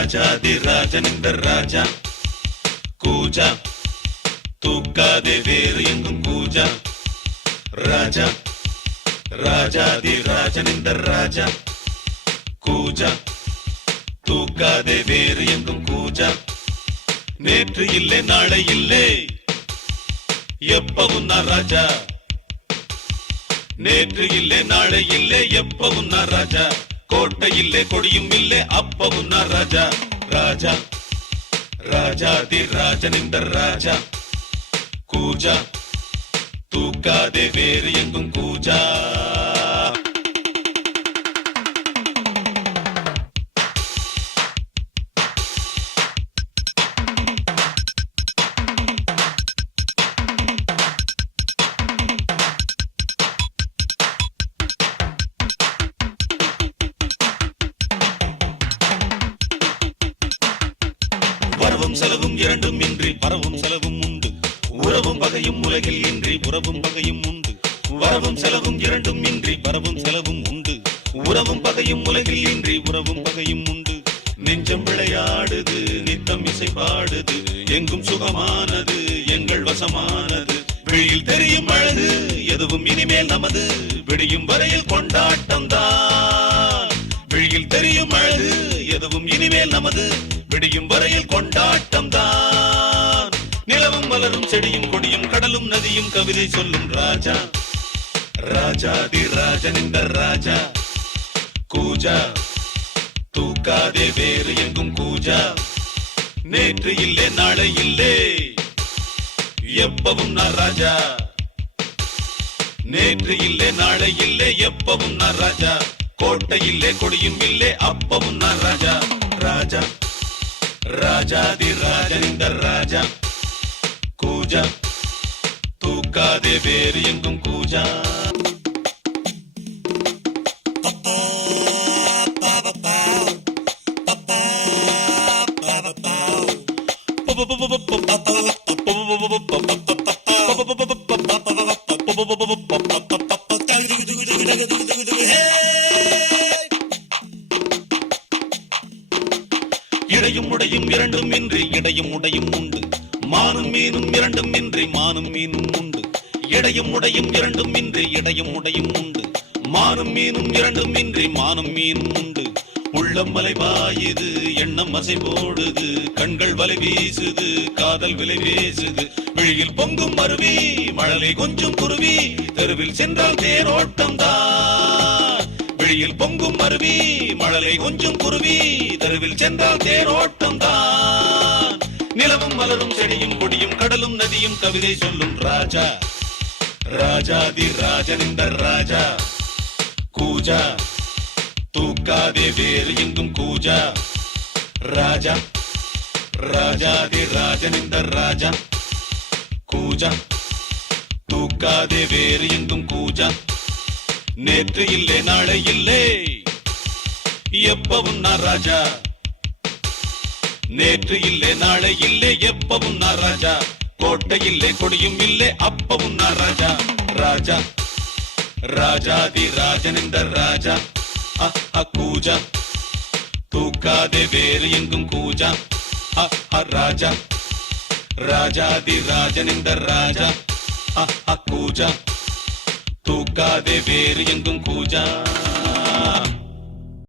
ராஜாதி ராஜனிந்த ராஜா. கூஜா தூக்காதே வேறு எங்கும் கூஜா. ராஜா ராஜாதி ராஜனிந்த ராஜா. கூஜா தூக்காதே வேறு எங்கும் கூஜா. நேற்று இல்லை நாளை இல்லை. எப்பவும் நான் ராஜா. நேற்று இல்லை நாளை இல்லை எப்பவும் நான் ராஜா. கோட்டை இல்லை கொடியும் இல்லை அப்பவும் நான் ராஜா ராஜா. ராஜாதி இந்த ராஜா. கூஜா. தூக்காதே வேறு எங்கும் கூஜா. செலவும் இரண்டும் இன்றி பரவும் செலவும் உண்டு. உறவும் பகையும் உலகில் இன்றி உறவும் பகையும் உண்டு. வரவும் செலவும் இரண்டும் இன்றி பரவும் செலவும் உண்டு. உறவும் பகையும் உலகில் இன்றி உறவும் பகையும் உண்டு. நெஞ்சம் விளையாடுது நித்தம் இசை பாடுது எங்கும் சுகமானது எங்கள் வசமானது. வெளியில் தெரியும் அழகு எதுவும் இனிமேல் நமது. விடியும் வரையில் கொண்டாட்டம் தான் வெளியில் தெரியும் அழகு எதுவும் இனிமேல் நமது. விடியும் வரையில் கொண்டாட்டம் தான் நிலவும் மலரும் செடியும் கொடியும் கடலும் நதியும் கவிதை சொல்லும் ராஜா. ராஜாதி இந்த ராஜா. கூஜா தூக்காதே வேறு எங்கும் கூஜா. நேற்று இல்லை நாளை இல்லை. எப்பவும் நான் ராஜா. நேற்று இல்லை நாளை இல்லை எப்பவும் நான் ராஜா. கோட்டை இல்லை கொடியும் இல்லை அப்பவும் நான் ராஜா. ராஜாதி ராஜன் இந்த ராஜா கூஜா தூக்காதே வேறு எங்கும் கூஜா Hey! இடையும் உடையும் இரண்டும் இன்றி இடையும் உடையும் உண்டு. மானும் மீனும் இரண்டும் இன்றி மானும் மீனும் உண்டு. இடையும் உடையும் இரண்டும் இன்றி இடையும் உடையும் உண்டு. மானும் மீனும் இரண்டும் இன்றி மானும் மீனும் உண்டு. உள்ளம் மலைவாயுது எண்ணம் அசை போடுது. கண்கள் வலை வீசுது காதல் விலை வீசுது விழியில் பொங்கும் அருவி மழலை கொஞ்சம் குருவி. தெருவில் சென்றால் தேரோட்டம் தான். விழியில் பொங்கும் அருவி மழலை கொஞ்சம் குருவி தெருவில் சென்றால் தேரோட்டம் தான். நிலவும் மலரும் செடியும் கொடியும் கடலும் நதியும் கவிதை சொல்லும் ராஜா. ராஜாதி ராஜனிந்த ராஜா. கூஜா தூக்காதே வேறு எங்கும் கூஜா. ராஜா ராஜாதி ராஜனிந்த ராஜா. கூஜா தூக்காதே வேறு எங்கும் கூஜா. நேற்று இல்லை நாளை இல்லை. எப்பவும் நான் ராஜா. நேற்று இல்லை நாளை இல்லை. எப்பவும் நான் ராஜா. கோட்டை இல்லை கொடியும் இல்லை. அப்பவும் நான் ராஜா. ராஜா. ராஜாதி ராஜன் ராஜனிந்த ராஜா. கூஜா. தூக்காதே வேறு எங்கும் கூஜா. ராஜா. ராஜாதி ராஜன் ராஜனிந்த ராஜா. கூஜா. தூக்காதே வேறு எங்கும் கூஜா.